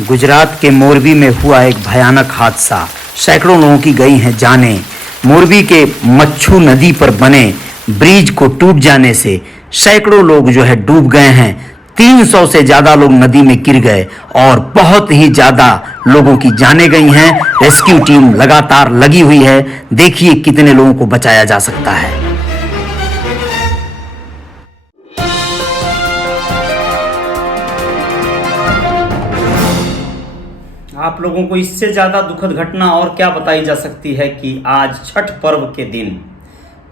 गुजरात के मोरबी में हुआ एक भयानक हादसा। सैकड़ों लोगों की गई हैं जानें। मोरबी के मच्छू नदी पर बने ब्रिज को टूट जाने से सैकड़ों लोग जो है डूब गए हैं। 300 से ज्यादा लोग नदी में गिर गए और बहुत ही ज्यादा लोगों की जानें गई हैं। रेस्क्यू टीम लगातार लगी हुई है। देखिए कितने लोगों को बचाया जा सकता है। आप लोगों को इससे ज्यादा दुखद घटना और क्या बताई जा सकती है कि आज छठ पर्व के दिन,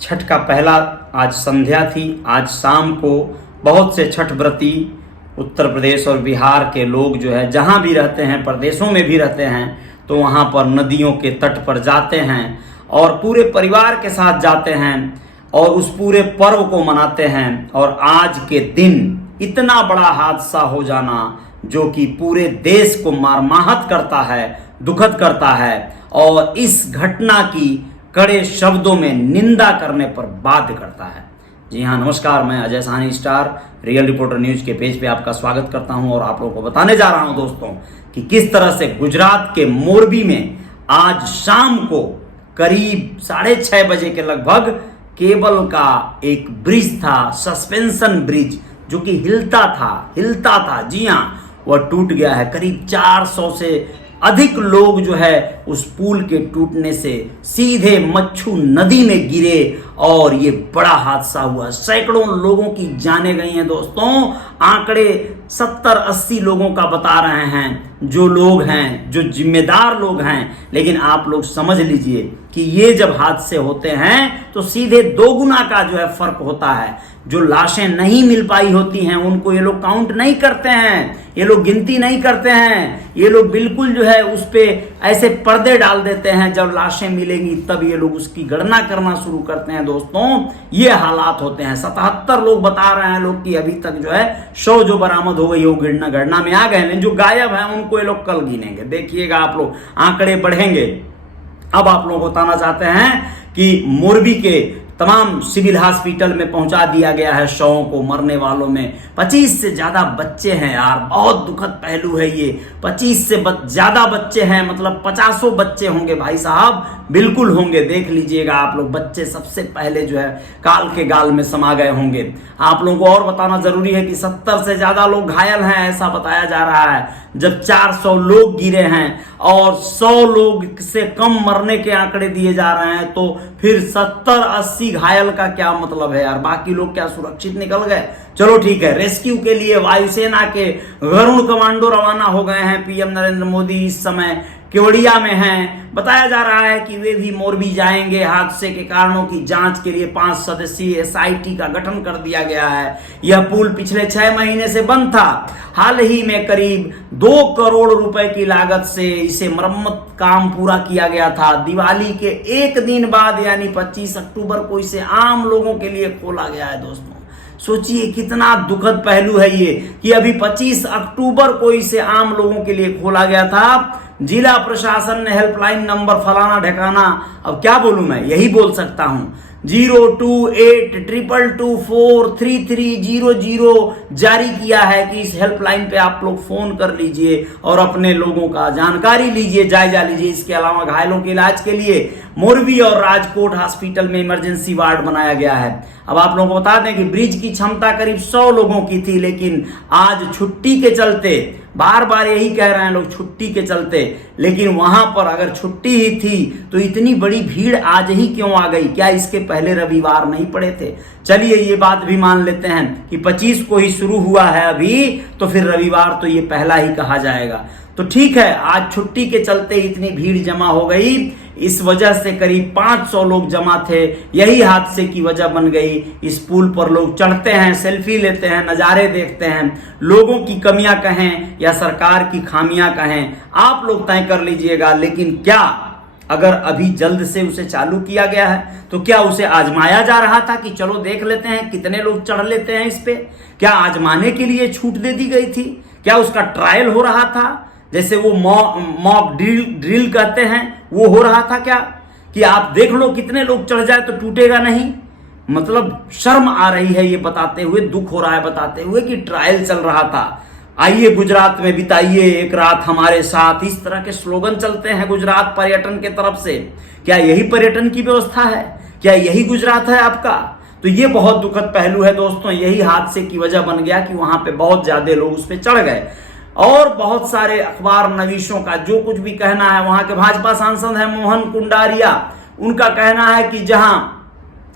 छठ का पहला आज संध्या थी। आज शाम को बहुत से छठ व्रती उत्तर प्रदेश और बिहार के लोग जो है जहां भी रहते हैं, प्रदेशों में भी रहते हैं, तो वहां पर नदियों के तट पर जाते हैं और पूरे परिवार के साथ जाते हैं और उस पूरे पर्व को मनाते हैं। और आज के दिन इतना बड़ा हादसा हो जाना जो कि पूरे देश को मर्माहत करता है, दुखद करता है और इस घटना की कड़े शब्दों में निंदा करने पर बाध्य करता है। जी हाँ, नमस्कार, मैं Ajay Sahni star real reporter news के पेज पे आपका स्वागत करता हूं और आप लोगों को बताने जा रहा हूं दोस्तों कि किस तरह से गुजरात के मोरबी में आज शाम को करीब 6:30 बजे के लगभग केबल का एक ब्रिज था, सस्पेंशन ब्रिज, जो कि हिलता था। जी हाँ, वह टूट गया है। करीब 400 से अधिक लोग जो है उस पुल के टूटने से सीधे मच्छू नदी में गिरे और ये बड़ा हादसा हुआ। सैकड़ों लोगों की जानें गई हैं दोस्तों। आंकड़े 70-80 लोगों का बता रहे हैं जो लोग हैं, जो जिम्मेदार लोग हैं। लेकिन आप लोग समझ लीजिए कि ये जब हादसे होते हैं तो सीधे दोगुना का जो है फर्क होता है। जो लाशें नहीं मिल पाई होती हैं उनको ये लोग काउंट नहीं करते हैं, ये लोग गिनती नहीं करते हैं। ये लोग बिल्कुल जो है उस पे ऐसे पर्दे डाल देते हैं। जब लाशें मिलेंगी तब ये लोग उसकी गणना करना शुरू करते हैं दोस्तों। ये हालात होते हैं। 77 लोग बता रहे हैं लोग कि अभी तक जो है 100 जो बरामद हो गई वो गणना में आ गए हैं। जो गायब है उनको ये लोग कल गिनेंगे। देखिएगा आप लोग, आंकड़े बढ़ेंगे। अब आप लोग बताना चाहते हैं कि मोरबी के तमाम सिविल हॉस्पिटल में पहुंचा दिया गया है शवों को। मरने वालों में 25 से ज्यादा बच्चे हैं यार, बहुत दुखद पहलू है ये। 25 से ज्यादा बच्चे हैं, मतलब 50 बच्चे होंगे भाई साहब, बिल्कुल होंगे। देख लीजिएगा आप लोग, बच्चे सबसे पहले जो है काल के गाल में समा गए होंगे। आप लोगों को और बताना जरूरी है कि 70 से ज्यादा लोग घायल हैं, ऐसा बताया जा रहा है। जब 400 लोग गिरे हैं और 100 लोग से कम मरने के आंकड़े दिए जा रहे हैं, तो फिर 70-80 घायल का क्या मतलब है यार? बाकी लोग क्या सुरक्षित निकल गए? चलो ठीक है। रेस्क्यू के लिए वायुसेना के गरुड़ कमांडो रवाना हो गए हैं। पीएम नरेंद्र मोदी इस समय केवड़िया में हैं। बताया जा रहा है कि वे भी मोरबी जाएंगे। हादसे के कारणों की जांच के लिए 5 सदस्यीय SIT का गठन कर दिया गया है। यह पुल पिछले 6 महीने से बंद था। हाल ही में करीब 2 करोड़ रुपए की लागत से इसे मरम्मत काम पूरा किया गया था। दिवाली के एक दिन बाद यानी 25 अक्टूबर को इसे आम लोगों के लिए खोला गया है दोस्तों। सोचिए कितना दुखद पहलू है ये कि अभी 25 अक्टूबर को इसे आम लोगों के लिए खोला गया था। जिला प्रशासन ने हेल्पलाइन नंबर फलाना ढकाना, अब क्या बोलूं मैं, यही बोल सकता हूं, 02822243300 जारी किया है कि इस हेल्पलाइन पे आप लोग फोन कर लीजिए और अपने लोगों का जानकारी लीजिए, जायजा लीजिए। इसके अलावा घायलों के इलाज के लिए मोरबी और राजकोट हॉस्पिटल में इमरजेंसी वार्ड बनाया गया है। अब आप लोगों को बता दें कि ब्रिज की क्षमता करीब 100 लोगों की थी, लेकिन आज छुट्टी के चलते, बार बार यही कह रहे हैं लोग, छुट्टी के चलते, लेकिन वहां पर अगर छुट्टी ही थी तो इतनी बड़ी भीड़ आज ही क्यों आ गई? क्या इसके पहले रविवार नहीं पड़े थे? चलिए ये बात भी मान लेते हैं कि 25 को ही शुरू हुआ है अभी, तो फिर रविवार तो ये पहला ही कहा जाएगा। तो ठीक है, आज छुट्टी के चलते इतनी भीड़ जमा हो गई। इस वजह से करीब 500 लोग जमा थे। यही हादसे की वजह बन गई। इस पुल पर लोग चढ़ते हैं, सेल्फी लेते हैं, नज़ारे देखते हैं। लोगों की कमियां कहें या सरकार की खामियां कहें, आप लोग तय कर लीजिएगा। लेकिन क्या अगर अभी जल्द से उसे चालू किया गया है तो क्या उसे आजमाया जा रहा था कि चलो देख लेते हैं कितने लोग चढ़ लेते हैं इस पे? क्या आजमाने के लिए छूट दे दी गई थी? क्या उसका ट्रायल हो रहा था? जैसे वो मॉक ड्रिल कहते हैं, वो हो रहा था क्या कि आप देख लो कितने लोग चढ़ जाए तो टूटेगा नहीं? मतलब शर्म आ रही है ये बताते हुए, दुख हो रहा है बताते हुए कि ट्रायल चल रहा था। आइए गुजरात में बिताइए एक रात हमारे साथ, इस तरह के स्लोगन चलते हैं गुजरात पर्यटन के तरफ से। क्या यही पर्यटन की व्यवस्था है? क्या यही गुजरात है आपका? तो ये बहुत दुखद पहलू है दोस्तों। यही हादसे की वजह बन गया कि वहां पे बहुत ज्यादा लोग उस पर चढ़ गए और बहुत सारे अखबार नवीशों का जो कुछ भी कहना है, वहां के भाजपा सांसद हैं मोहन कुंडारिया, उनका कहना है कि जहां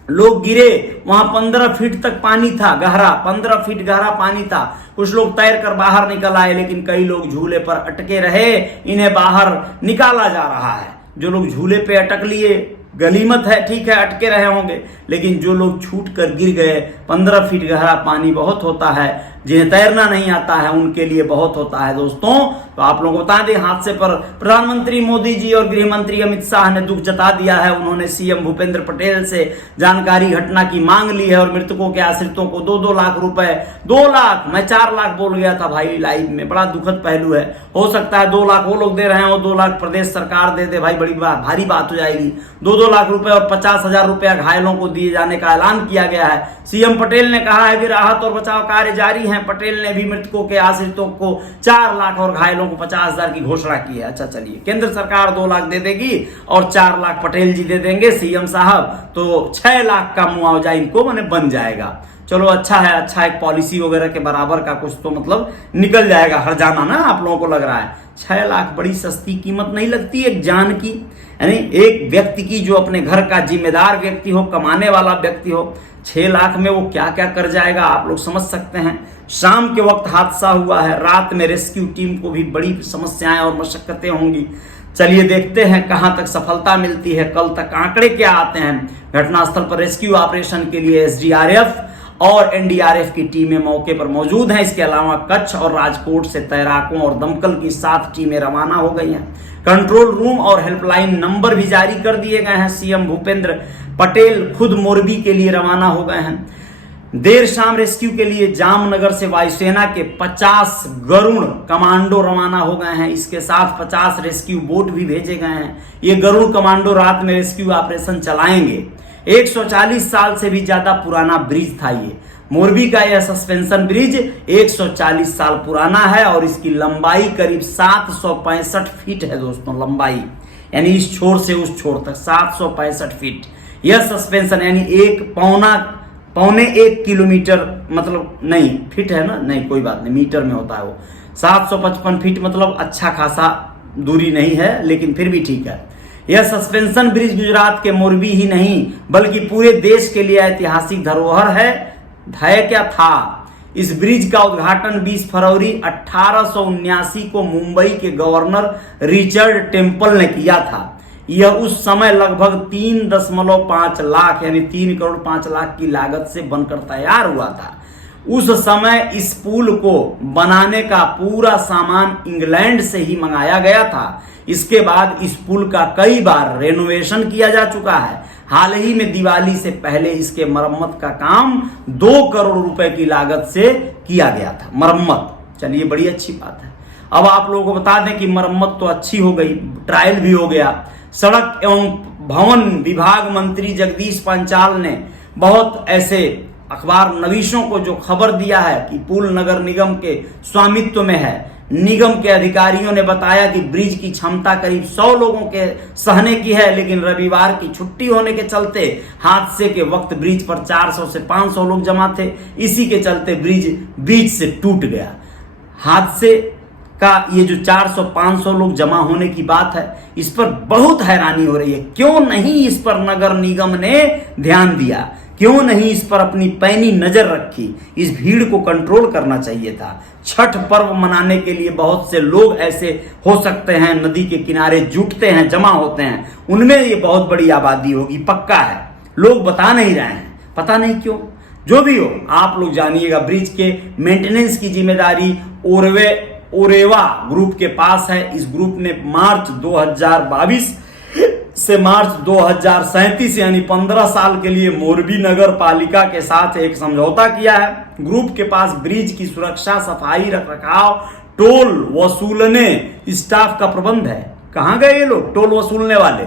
लोग गिरे वहां 15 फीट तक पानी था, गहरा 15 फीट गहरा पानी था। कुछ लोग तैर कर बाहर निकल आए, लेकिन कई लोग झूले पर अटके रहे, इन्हें बाहर निकाला जा रहा है। जो लोग झूले पे अटक लिए गनीमत है, ठीक है, अटके रहे होंगे, लेकिन जो लोग छूट कर गिर गए, 15 फीट गहरा पानी बहुत होता है, जिन्हें तैरना नहीं आता है उनके लिए बहुत होता है दोस्तों। तो आप लोगों को बता दें, हादसे पर प्रधानमंत्री मोदी जी और गृह मंत्री अमित शाह ने दुख जता दिया है। उन्होंने सीएम भूपेंद्र पटेल से जानकारी घटना की मांग ली है और मृतकों के आश्रितों को 2-2 लाख रुपए, 2 लाख, मैं 4 लाख बोल गया था भाई लाइव में, बड़ा दुखद पहलू है। हो सकता है 2 लाख वो लोग दे रहे हैं और 2 लाख प्रदेश सरकार दे दे, भाई बड़ी भारी बात हो जाएगी। 2-2 लाख रुपए और 50,000 रुपया घायलों को दिए जाने का ऐलान किया गया है। सीएम पटेल ने कहा है कि राहत और बचाव कार्य जारी है। पटेल ने भी मृतकों के आश्रितों को 4 लाख और घायलों को 50,000 की घोषणा की है। अच्छा चलिए, केंद्र सरकार 2 लाख दे देगी और 4 लाख पटेल जी दे देंगे सीएम साहब, तो 6 लाख का मुआवजा इनको मैंने बन जाएगा। चलो अच्छा है, अच्छा एक पॉलिसी वगैरह के बराबर का कुछ तो मतलब निकल जाएगा हर्जाना ना, आप लोगों को लग रहा है। 6 लाख बड़ी सस्ती कीमत नहीं लगती एक जान की, यानी एक व्यक्ति की जो अपने घर का जिम्मेदार व्यक्ति हो, कमाने वाला व्यक्ति हो। 6 लाख में वो क्या क्या कर जाएगा आप लोग समझ सकते हैं। शाम के वक्त हादसा हुआ है, रात में रेस्क्यू टीम को भी बड़ी समस्याएं और मशक्कतें होंगी। चलिए देखते हैं कहां तक सफलता मिलती है, कल तक आंकड़े क्या आते हैं। घटनास्थल पर रेस्क्यू ऑपरेशन के लिए एसडीआरएफ और एनडीआरएफ की टीमें मौके पर मौजूद हैं। इसके अलावा कच्छ और राजकोट से तैराकों और दमकल की 7 टीमें रवाना हो गई हैं। कंट्रोल रूम और हेल्पलाइन नंबर भी जारी कर दिए गए हैं। सीएम भूपेंद्र पटेल खुद मोरबी के लिए रवाना हो गए हैं। देर शाम रेस्क्यू के लिए जामनगर से वायुसेना के 50 गरुड़ कमांडो रवाना हो गए हैं। इसके साथ 50 रेस्क्यू बोट भी भेजे गए हैं। ये गरुड़ कमांडो रात में रेस्क्यू ऑपरेशन चलाएंगे। 140 साल से भी ज्यादा पुराना ब्रिज था ये। मोरबी का यह सस्पेंशन ब्रिज 140 साल पुराना है और इसकी लंबाई करीब 765 फीट है दोस्तों, लंबाई यानी इस छोर से उस छोर तक 765 फीट। यह सस्पेंशन यानी पौने 1 किलोमीटर, मतलब नहीं फीट है ना, नहीं कोई बात नहीं, मीटर में होता है वो। 755 फीट मतलब अच्छा खासा दूरी नहीं है, लेकिन फिर भी ठीक है। यह सस्पेंशन ब्रिज गुजरात के मोरबी ही नहीं बल्कि पूरे देश के लिए ऐतिहासिक धरोहर है क्या था। इस ब्रिज का उद्घाटन 20 फरवरी 1879 को मुंबई के गवर्नर रिचर्ड टेम्पल ने किया था। यह उस समय लगभग 3.5 लाख यानी 3 करोड़ 5 लाख की लागत से बनकर तैयार हुआ था। उस समय इस पुल को बनाने का पूरा सामान इंग्लैंड से ही मंगाया गया था। इसके बाद इस पुल का कई बार रेनोवेशन किया जा चुका है। हाल ही में दिवाली से पहले इसके मरम्मत का काम 2 करोड़ रुपए की लागत से किया गया था, मरम्मत। चलिए बड़ी अच्छी बात है। अब आप लोगों को बता दें कि मरम्मत तो अच्छी हो गई, ट्रायल भी हो गया। सड़क एवं भवन विभाग मंत्री जगदीश पंचाल ने बहुत ऐसे अखबार नवीशों को जो खबर दिया है कि पुल नगर निगम के स्वामित्व में है। निगम के अधिकारियों ने बताया कि ब्रिज की क्षमता करीब 100 लोगों के सहने की है, लेकिन रविवार की छुट्टी होने के चलते हादसे के वक्त ब्रिज पर 400 से 500 लोग जमा थे। इसी के चलते ब्रिज बीच से टूट गया। हादसे का ये जो 400-500 लोग जमा होने की बात है, इस पर बहुत हैरानी हो रही है। क्यों नहीं इस पर नगर निगम ने ध्यान दिया, क्यों नहीं इस पर अपनी पैनी नजर रखी। इस भीड़ को कंट्रोल करना चाहिए था। छठ पर्व मनाने के लिए बहुत से लोग ऐसे हो सकते हैं, नदी के किनारे जुटते हैं, जमा होते हैं, उनमें ये बहुत बड़ी आबादी होगी, पक्का है। लोग बता नहीं रहे हैं, पता नहीं क्यों। जो भी हो आप लोग जानिएगा, ब्रिज के मेंटेनेंस की जिम्मेदारी ओरेवा ग्रुप के पास है। इस ग्रुप ने मार्च 2022 से मार्च 2037 यानी 15 साल के लिए मोरबी नगर पालिका के साथ एक समझौता किया है। ग्रुप के पास ब्रिज की सुरक्षा, सफाई, रखरखाव, टोल वसूलने, स्टाफ का प्रबंध है। कहां गए ये लोग टोल वसूलने वाले?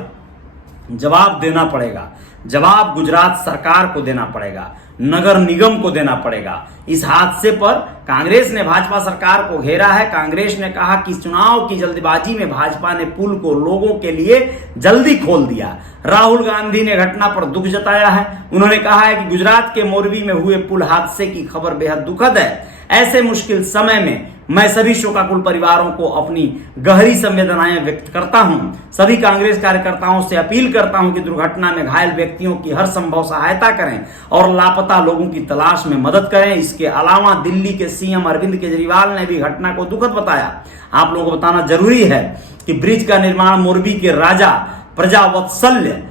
जवाब देना पड़ेगा, जवाब गुजरात सरकार को देना पड़ेगा। नगर निगम को देना पड़ेगा। इस हादसे पर कांग्रेस ने भाजपा सरकार को घेरा है। कांग्रेस ने कहा कि चुनाव की जल्दबाजी में भाजपा ने पुल को लोगों के लिए जल्दी खोल दिया। राहुल गांधी ने घटना पर दुख जताया है। उन्होंने कहा है कि गुजरात के मोरबी में हुए पुल हादसे की खबर बेहद दुखद है। ऐसे मुश्किल समय में मैं सभी शोकाकुल परिवारों को अपनी गहरी संवेदनाएं व्यक्त करता हूं। सभी कांग्रेस कार्यकर्ताओं से अपील करता हूं कि दुर्घटना में घायल व्यक्तियों की हर संभव सहायता करें और लापता लोगों की तलाश में मदद करें। इसके अलावा दिल्ली के सीएम अरविंद केजरीवाल ने भी घटना को दुखद बताया। आप लोगों को बताना जरूरी है कि ब्रिज का निर्माण मोरबी के राजा प्रजावत्सल्य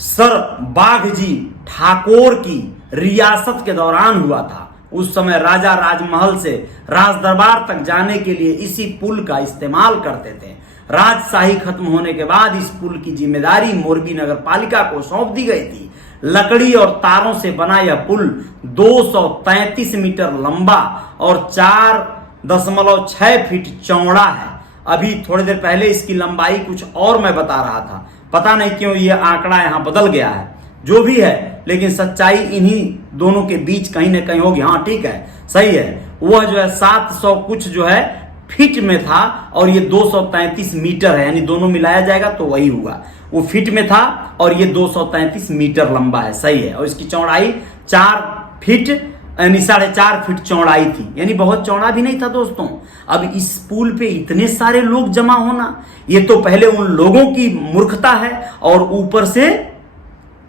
सर बाघजी ठाकुर की रियासत के दौरान हुआ था। उस समय राजा राजमहल से राज दरबार तक जाने के लिए इसी पुल का इस्तेमाल करते थे। राजशाही खत्म होने के बाद इस पुल की जिम्मेदारी मोरबी नगर पालिका को सौंप दी गई थी। लकड़ी और तारों से बना यह पुल 233 मीटर लंबा और 4.6 फीट चौड़ा है। अभी थोड़ी देर पहले इसकी लंबाई कुछ और मैं बता रहा था, पता नहीं क्यों यह आंकड़ा यहां बदल गया है। जो भी है, लेकिन सच्चाई इन्हीं दोनों के बीच कहीं ना कहीं होगी। हाँ ठीक है, सही है। वह जो है 700 कुछ जो है फीट में था और ये 233 मीटर है, यानी दोनों मिलाया जाएगा तो वही हुआ। वो फीट में था और ये 233 मीटर लंबा है, सही है। और इसकी चौड़ाई 4 फीट यानी 4.5 फीट चौड़ाई थी, यानी बहुत चौड़ा भी नहीं था दोस्तों। अब इस पुल पे इतने सारे लोग जमा होना, ये तो पहले उन लोगों की मूर्खता है और ऊपर से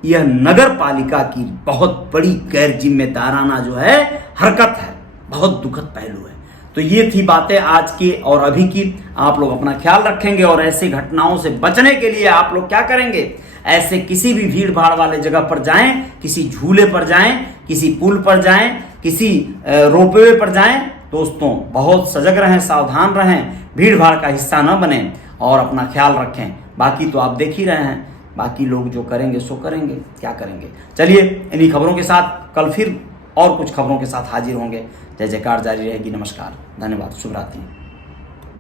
यह नगर पालिका की बहुत बड़ी गैर जिम्मेदाराना जो है हरकत है। बहुत दुखद पहलू है। तो ये थी बातें आज की और अभी की। आप लोग अपना ख्याल रखेंगे और ऐसी घटनाओं से बचने के लिए आप लोग क्या करेंगे, ऐसे किसी भी भीड़ भाड़ वाले जगह पर जाएं, किसी झूले पर जाएं, किसी पुल पर जाएं, किसी रोपवे पर जाएं, दोस्तों बहुत सजग रहें, सावधान रहें, भीड़ भाड़ का हिस्सा न बने और अपना ख्याल रखें। बाकी तो आप देख ही रहे हैं, बाकी लोग जो करेंगे सो करेंगे, क्या करेंगे। चलिए इन्हीं खबरों के साथ कल फिर और कुछ खबरों के साथ हाजिर होंगे। जय जयकार जारी रहेगी। नमस्कार, धन्यवाद, शुभ रात्रि।